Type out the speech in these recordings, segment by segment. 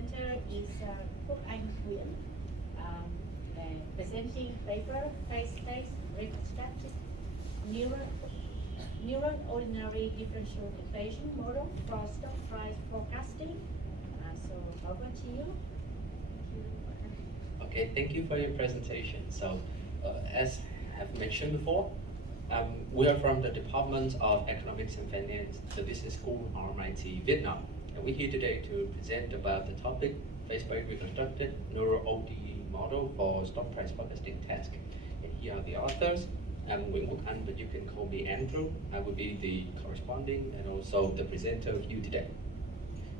presenter is Quốc Nguyễn, presenting paper face-to-face reconstructed neural-ordinary differential equation model for stock price forecasting. So over to you. Okay, thank you for your presentation. So, as I've mentioned before, we are from the Department of Economics and Finance, the business school RMIT Vietnam. And we're here today to present about the topic, face-based reconstructed neural ODE model for stock price forecasting task. And here are the authors. I'm Nguyễn, but you can call me Andrew. I will be the corresponding and also the presenter of you today.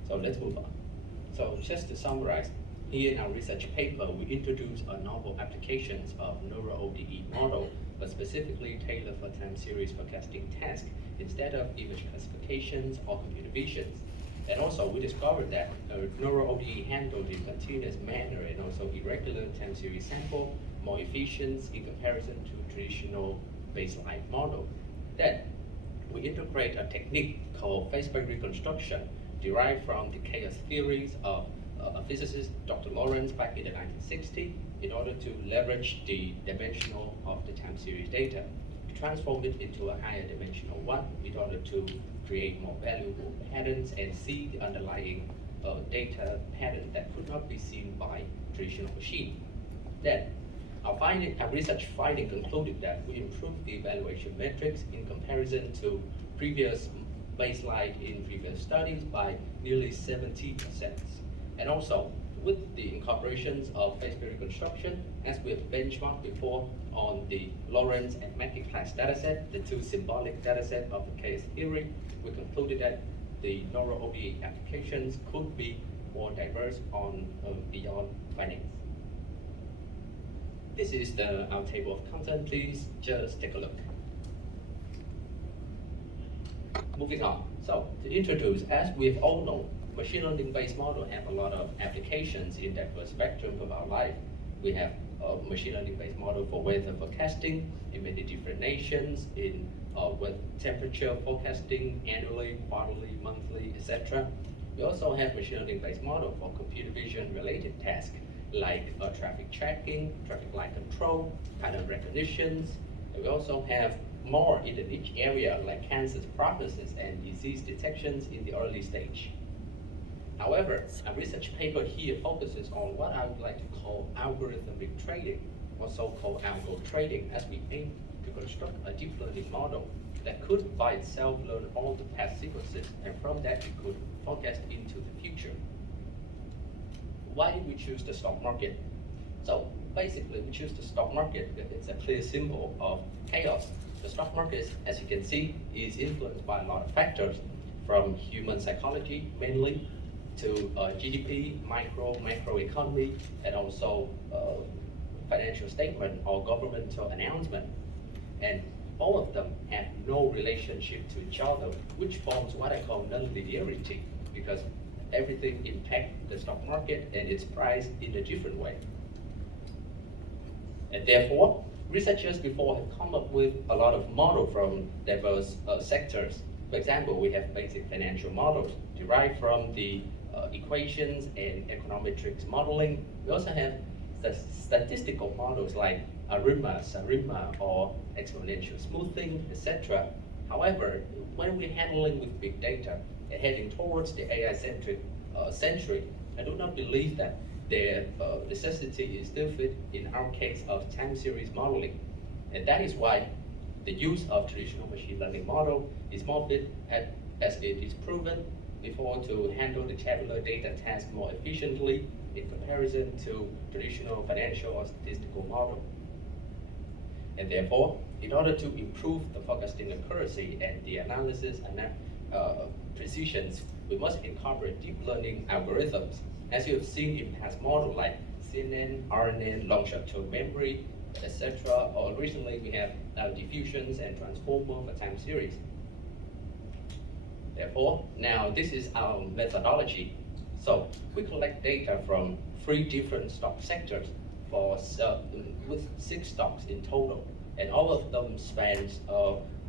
So let's move on. So just to summarize, here in our research paper, we introduce a novel applications of neural ODE model, but specifically tailored for time series forecasting task instead of image classifications or computer visions. And also we discovered that neural ODE handled in continuous manner and also irregular time series sample more efficient in comparison to traditional baseline model. Then we integrate a technique called face-based reconstruction derived from the chaos theories of a physicist, Dr. Lawrence, back in the 1960s, in order to leverage the dimensional of the time series data, to transform it into a higher dimensional one in order to create more valuable patterns and see the underlying data pattern that could not be seen by traditional machine. Then, our research finding concluded that we improved the evaluation metrics in comparison to previous baseline in previous studies by nearly 70%. And also, with the incorporations of face-based reconstruction, as we have benchmarked before on the Lawrence and Mackey class dataset, the two symbolic dataset of the chaos theory, we concluded that the neural ODE applications could be more diverse on beyond finance. This is our table of content. Please just take a look. Moving on. So to introduce, as we've all known, machine learning-based model have a lot of applications in diverse spectrum of our life. We have a machine learning-based model for weather forecasting in many different nations, in with temperature forecasting annually, quarterly, monthly, etc. We also have machine learning-based model for computer vision related tasks like traffic tracking, traffic light control, pattern recognitions. And we also have more in the niche area like cancer prognosis and disease detections in the early stage. However, our research paper here focuses on what I would like to call algorithmic trading, or so-called algo trading, as we aim to construct a deep learning model that could by itself learn all the past sequences, and from that it could forecast into the future. Why did we choose the stock market? So basically, we choose the stock market because it's a clear symbol of chaos. The stock market, as you can see, is influenced by a lot of factors, from human psychology mainly, to GDP, macroeconomy, and also financial statement or governmental announcement. And all of them have no relationship to each other, which forms what I call non-linearity, because everything impacts the stock market and its price in a different way. And therefore, researchers before have come up with a lot of models from diverse sectors. For example, we have basic financial models derived from the equations and econometrics modeling. We also have the statistical models like ARIMA, or exponential smoothing, etc. However, when we're handling with big data and heading towards the AI-centric century, I do not believe that their necessity is still fit in our case of time series modeling. And that is why the use of traditional machine learning model is more fit as it is proven before to handle the tabular data task more efficiently in comparison to traditional financial or statistical model. And therefore, in order to improve the forecasting accuracy and the analysis and precisions, we must incorporate deep learning algorithms. As you have seen in past models like CNN, RNN, long short-term memory, etc. Or recently we have diffusions and transformer for time series. Therefore, now this is our methodology. So we collect data from 3 different stock sectors with 6 stocks in total, and all of them spans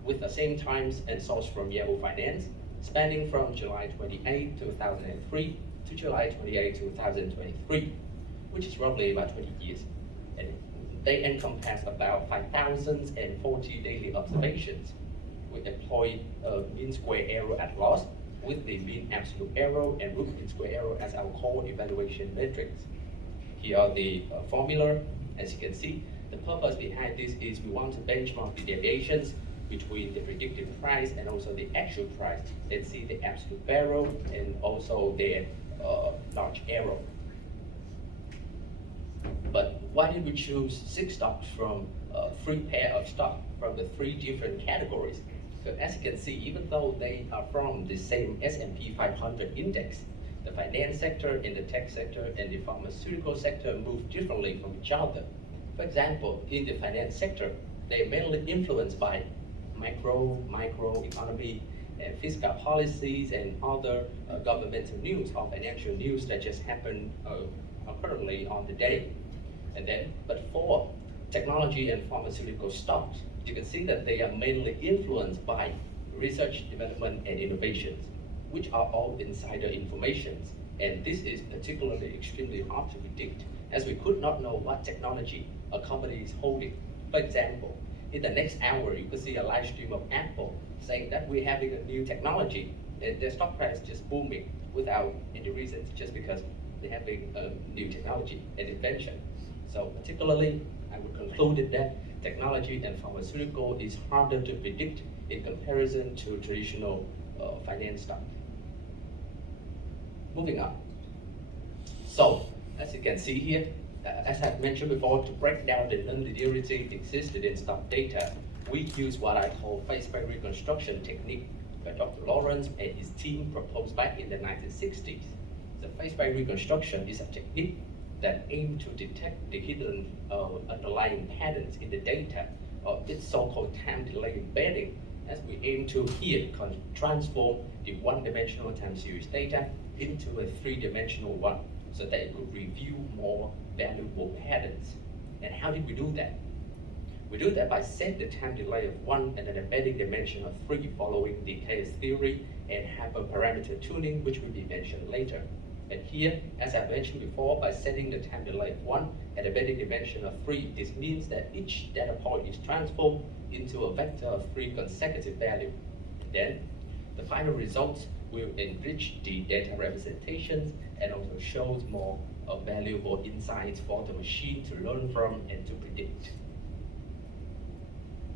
with the same times and sourced from Yahoo Finance, spanning from July 28, 2003 to July 28, 2023, which is roughly about 20 years. And they encompass about 5,040 daily observations. We employ mean square error at loss with the mean absolute error and root mean square error as our core evaluation metrics. Here are the formula. As you can see, the purpose behind this is we want to benchmark the deviations between the predicted price and also the actual price. Let's see the absolute error and also the large error. But why did we choose 6 stocks from 3 pair of stocks from the 3 different categories? So as you can see, even though they are from the same S&P 500 index, the finance sector and the tech sector and the pharmaceutical sector move differently from each other. For example, in the finance sector, they are mainly influenced by micro economy and fiscal policies and other governmental news or financial news that just happen currently on the day. And then, but for technology and pharmaceutical stocks, you can see that they are mainly influenced by research, development, and innovations, which are all insider information. And this is particularly extremely hard to predict, as we could not know what technology a company is holding. For example, in the next hour, you could see a live stream of Apple saying that we're having a new technology, and their stock price just booming without any reason, just because they're having a new technology and invention. So particularly, I would conclude that technology and pharmaceutical is harder to predict in comparison to traditional finance stock. Moving on. So, as you can see here, as I've mentioned before, to break down the nonlinearity existed in stock data, we use what I call phase-by reconstruction technique that Dr. Lawrence and his team proposed back in the 1960s. The phase-by reconstruction is a technique that aims to detect the hidden underlying patterns in the data, or its so-called time delay embedding, as we aim to here transform the one-dimensional time series data into a 3-dimensional one, so that it could review more valuable patterns. And how did we do that? We do that by setting the time delay of 1 and an embedding dimension of 3 following the chaos theory and hyperparameter tuning, which will be mentioned later. And here, as I mentioned before, by setting the time delay of 1 and embedding dimension of 3, this means that each data point is transformed into a vector of 3 consecutive values. Then, the final results will enrich the data representations and also shows more valuable insights for the machine to learn from and to predict.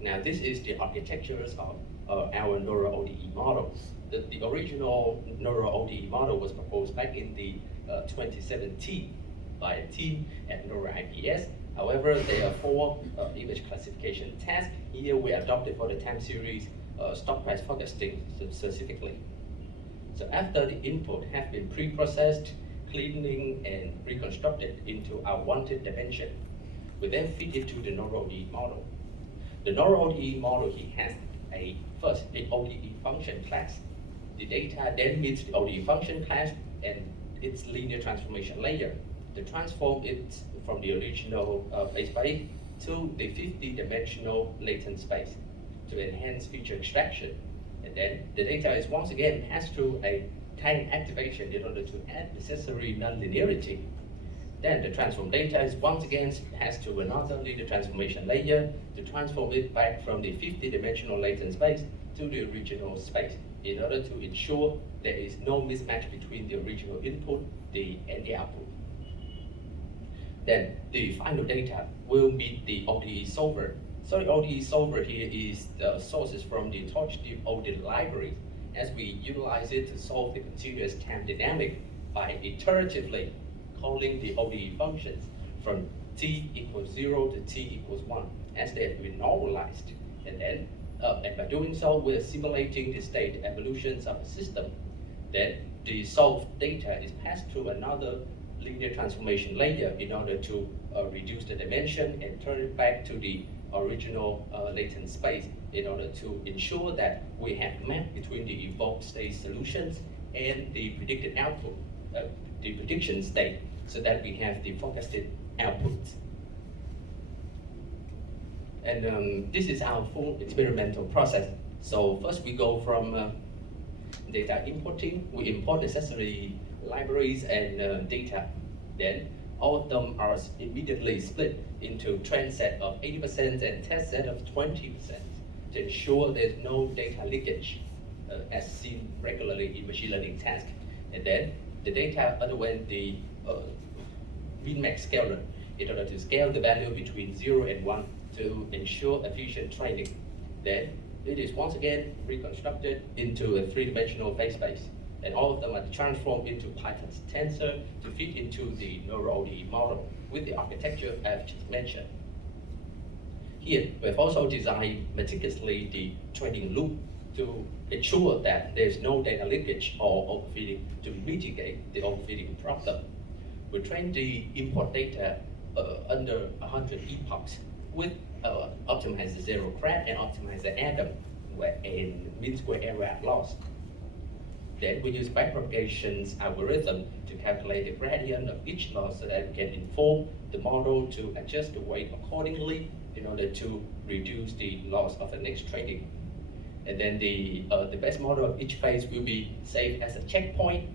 Now, this is the architectures of our neural ODE model. The original neural ODE model was proposed back in the 2017 by a team at NeuroIPS. However, there are 4 image classification tasks. Here we adopted for the time series stock price forecasting specifically. So after the input has been pre-processed, cleaning and reconstructed into our wanted dimension, we then feed it to the neural ODE model. The neural ODE model has first the ODE function class. The data then meets the ODE function class and its linear transformation layer to transform it from the original phase-by to the 50-dimensional latent space to enhance feature extraction. And then the data is once again passed through a time activation in order to add necessary nonlinearity. Then the transform data is once again passed to another linear transformation layer to transform it back from the 50-dimensional latent space to the original space in order to ensure there is no mismatch between the original input and the output. Then the final data will meet the ODE solver. So the ODE solver here is the sources from the torch-deep ODE library, as we utilize it to solve the continuous time dynamic by iteratively calling the ODE functions from t equals 0 to t equals 1 as they have been normalized. And then, and by doing so, we're simulating the state evolutions of a system. Then the solved data is passed through another linear transformation layer in order to reduce the dimension and turn it back to the original latent space in order to ensure that we have map between the evoked state solutions and the predicted output, the prediction state, so that we have the forecasted outputs. And this is our full experimental process. So first we go from data importing. We import necessary libraries and data. Then all of them are immediately split into train set of 80% and test set of 20% to ensure there's no data leakage as seen regularly in machine learning tasks. And then the data underwent the min-max scaler in order to scale the value between 0 and 1 to ensure efficient training. Then it is once again reconstructed into a three-dimensional phase space. And all of them are transformed into Python tensor to fit into the neural ODE model with the architecture I've just mentioned. Here, we've also designed meticulously the training loop to ensure that there's no data leakage or overfitting to mitigate the overfitting problem. We train the import data under 100 epochs with optimize the zero crash and optimize the atom and mean square error at loss. Then we use backpropagations algorithm to calculate the gradient of each loss so that we can inform the model to adjust the weight accordingly in order to reduce the loss of the next training. And then the best model of each phase will be saved as a checkpoint.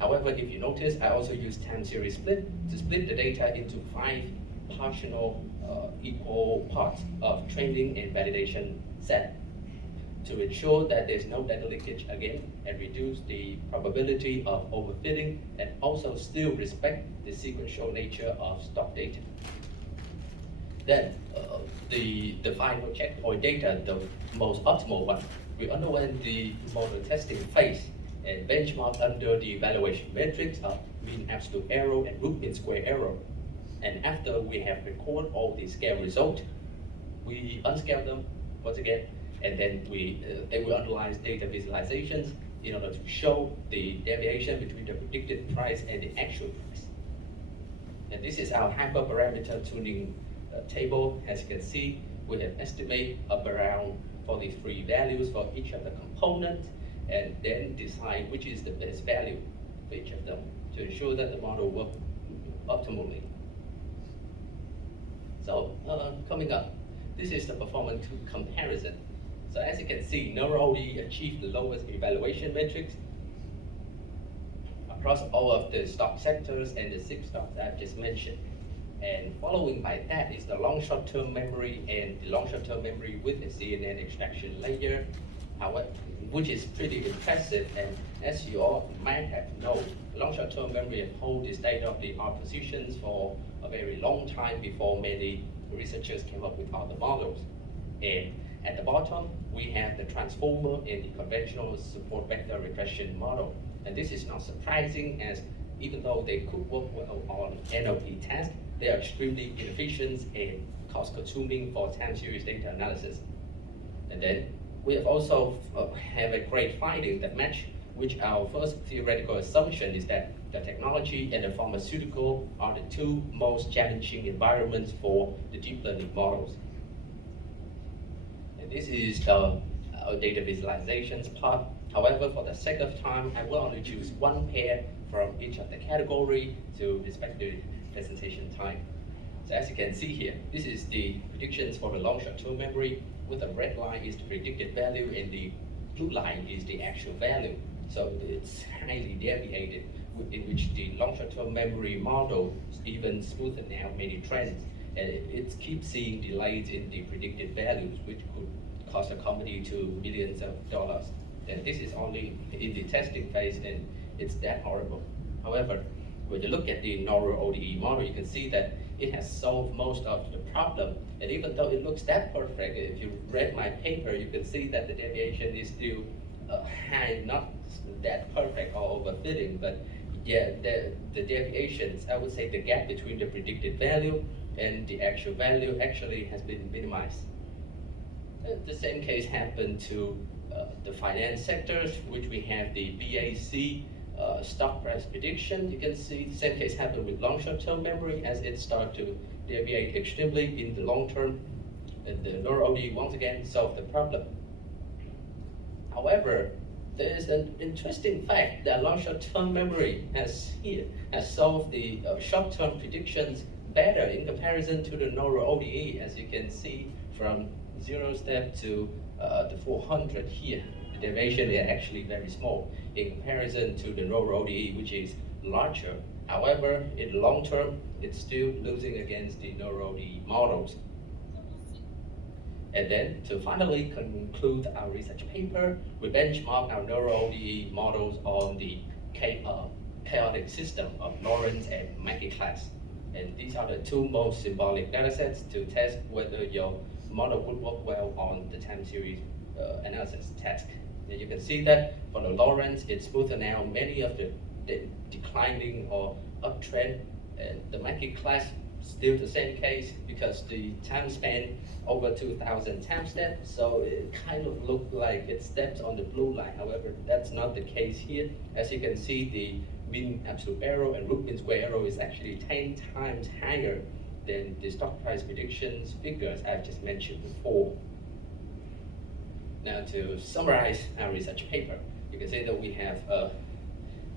However, if you notice, I also use time series split to split the data into 5 partial equal parts of training and validation set to ensure that there's no data leakage again and reduce the probability of overfitting and also still respect the sequential nature of stock data. Then the final checkpoint data, the most optimal one, we underwent the model testing phase and benchmark under the evaluation metrics of mean absolute error and root mean square error. And after we have recorded all the scale results, we unscale them once again, and then they will analyze data visualizations in order to show the deviation between the predicted price and the actual price. And this is our hyperparameter tuning table. As you can see, we have estimated of around 43 values for each of the components, and then decide which is the best value for each of them to ensure that the model works optimally. So coming up, this is the performance comparison. So as you can see, neural ODE achieved the lowest evaluation metrics across all of the stock sectors and the 6 stocks I've just mentioned. And following by that is the long short-term memory and the long short-term memory with a CNN extraction layer, however, which is pretty impressive. And as you all might have known, long short-term memory hold the state-of-the-art positions for a very long time before many researchers came up with other models. And at the bottom, we have the transformer and the conventional support vector regression model. And this is not surprising, as even though they could work well on NLP tasks, they are extremely inefficient and cost-consuming for time series data analysis. And then we have also have a great finding that match, which our first theoretical assumption is that the technology and the pharmaceutical are the 2 most challenging environments for the deep learning models. And this is our data visualizations part. However, for the sake of time, I will only choose 1 pair from each of the category to respect the presentation time. So as you can see here, this is the predictions for the long short-term memory. With the red line is the predicted value and the blue line is the actual value. So it's highly deviated, in which the long short-term memory model even smoothed out many trends. And it keeps seeing delays in the predicted values, which could cost a company to millions of dollars. And this is only in the testing phase, and it's that horrible. However, when you look at the neural ODE model, you can see that it has solved most of the problem. And even though it looks that perfect, if you read my paper, you can see that the deviation is still high, not that perfect or overfitting, but yeah, the deviations, I would say the gap between the predicted value and the actual value actually has been minimized. The same case happened to the finance sectors, which we have the BAC stock price prediction. You can see the same case happened with long short-term memory as it started to deviate extremely in the long term. And the neural ODE once again solved the problem. However, there is an interesting fact that long short-term memory has solved the short-term predictions better in comparison to the neural ODE, as you can see from 0 step to the 400 here. The deviation is actually very small in comparison to the neural ODE, which is larger. However, in the long term, it's still losing against the neural ODE models. And then to finally conclude our research paper, we benchmark our neural ODE models on the chaotic system of Lawrence and Mackey class. And these are the two most symbolic datasets to test whether your model would work well on the time series analysis task. And you can see that for the Lawrence, it smoothed out many of the declining or uptrend. And the Mackey class, still the same case because the time span over 2,000 time steps, so it kind of looked like it steps on the blue line. However, that's not the case here. As you can see, the mean absolute error and root mean square error is actually 10 times higher than the stock price predictions figures I've just mentioned before. Now to summarize our research paper, you can see that we have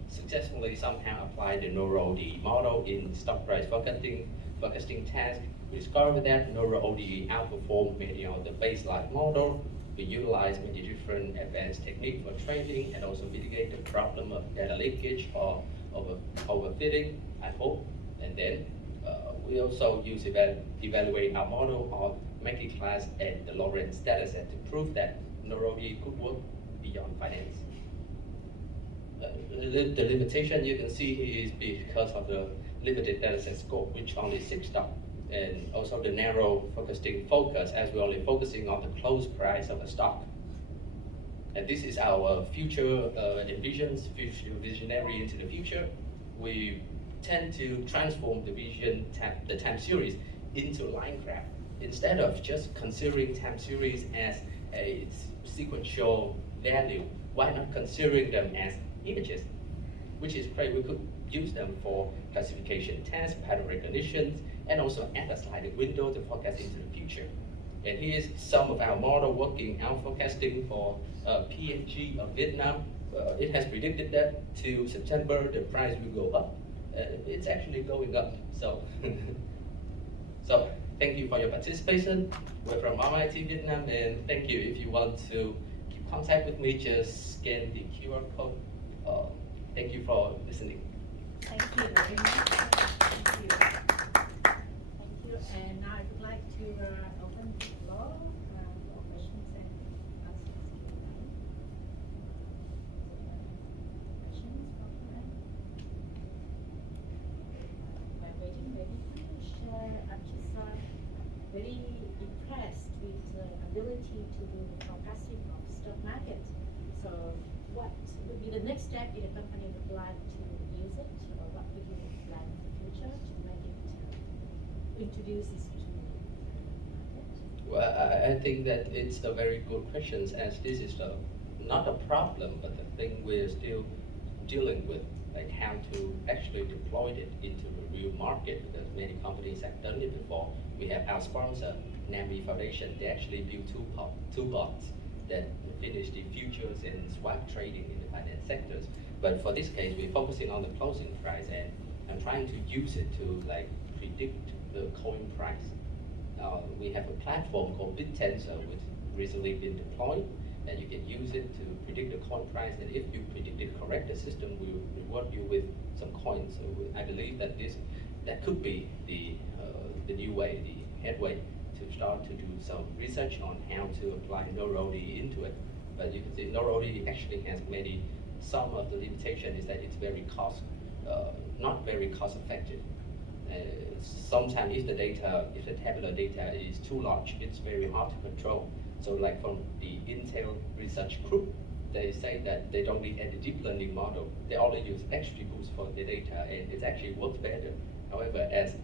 successfully somehow applied the neural ODE model in stock price forecasting task. We discovered that neural ODE outperformed many of the baseline model. We utilize many different advanced techniques for training and also mitigate the problem of data leakage or overfitting, I hope. And then we also use evaluate our model on Mackey class and the Lawrence dataset to prove that neural ODE could work beyond finance. The limitation you can see is because of the limited dataset scope, which only 6 stock, and also the narrow forecasting focus, as we're only focusing on the close price of a stock. And this is our future visionary into the future. We tend to transform the time series into line graph. Instead of just considering time series as a sequential value, why not considering them as images? Which is great. We could use them for classification tasks, pattern recognition, and also add a sliding window to forecast into the future. And here's some of our model working out forecasting for PNG of Vietnam. It has predicted that to September the price will go up. It's actually going up. So, so thank you for your participation. We're from RMIT Vietnam, and thank you. If you want to keep contact with me, just scan the QR code. Thank you for listening. Thank you very much. Thank you. Thank you. And now I would like to open the floor for questions and answers. Questions from them? By waiting, maybe you share. I'm just very impressed with the ability to do the forecasting of stock market. So what would be the next step if a company would like to use it, or what would you plan in the future to make it introduce this to the market? Well, I think that it's a very good question, as this is not a problem, but the thing we're still dealing with, like how to actually deploy it into the real market, because many companies have done it before. We have our sponsor, NAMI Foundation. They actually built two bots that finish the futures and swap trading in the finance sectors. But for this case, we're focusing on the closing price, and I'm trying to use it to like predict the coin price. We have a platform called BitTensor, which recently been deployed, and you can use it to predict the coin price. And if you predict it correct, the system will reward you with some coins. So I believe that that could be the new way, the headway to start to do some research on how to apply neural ODE into it. But you can see neural ODE actually has some of the limitation is that it's not very cost effective. Sometimes if the tabular data is too large, it's very hard to control. So like from the Intel research group, they say that they don't need any deep learning model. They only use XGBoost for the data, and it actually works better. However, as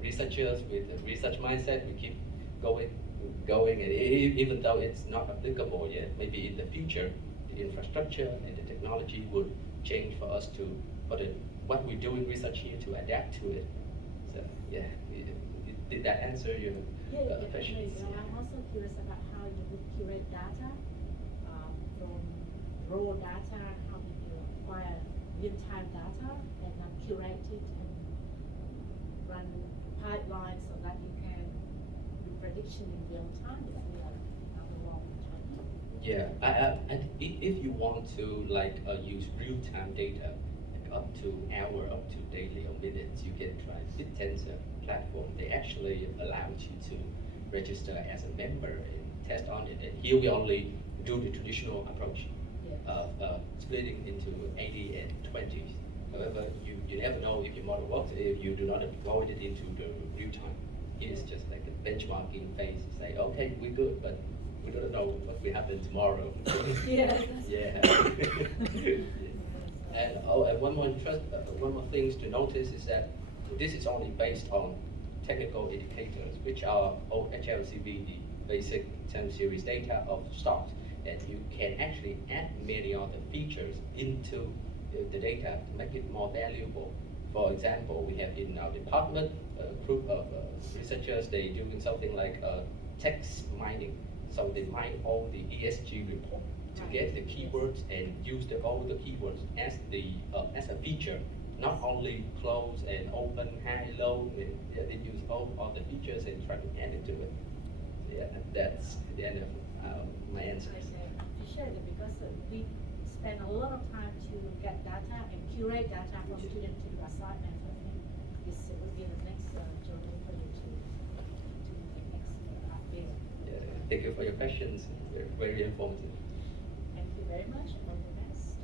researchers with a research mindset, we keep going, and even though it's not applicable yet, maybe in the future, the infrastructure and the technology would change for us what we're doing research here to adapt to it. So yeah, did that answer your question? Yeah, I'm also curious about how you would curate data from raw data. How do you acquire real-time data and then curate it and run pipelines so that you can do prediction in real time if we are not long time? Yeah, if you want to like use real-time data, like up to hour, up to daily or minutes, you can try BitTensor platform. They actually allow you to register as a member and test on it. And here we only do the traditional approach of splitting into 80 and 20. However, you never know if your model works if you do not deploy it into the real time. It's just like a benchmarking phase. Say, okay, we're good, but we don't know what will happen tomorrow. Yeah. Yeah. And one more things to notice is that this is only based on technical indicators, which are HLCV, the basic time series data of stocks, and you can actually add many other features into the data to make it more valuable. For example, we have in our department a group of researchers. They doing something like text mining. So they mine all the ESG report to get the keywords and use all the keywords as a feature, not only close and open, high, low. They use all the features and try to add it to it. Yeah, that's the end of my answer. I appreciate it because we spend a lot of time to get data and curate data for students to do assignments. I think this will be the next journey for you to the next update. Yeah, thank you for your questions. They're very informative. Thank you very much. All the best.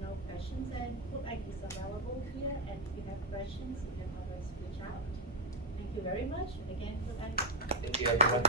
No questions, and QUALIS is available here. And if you have questions, you can always reach out. Thank you very much. Again, QUALIS. Thank you, everyone.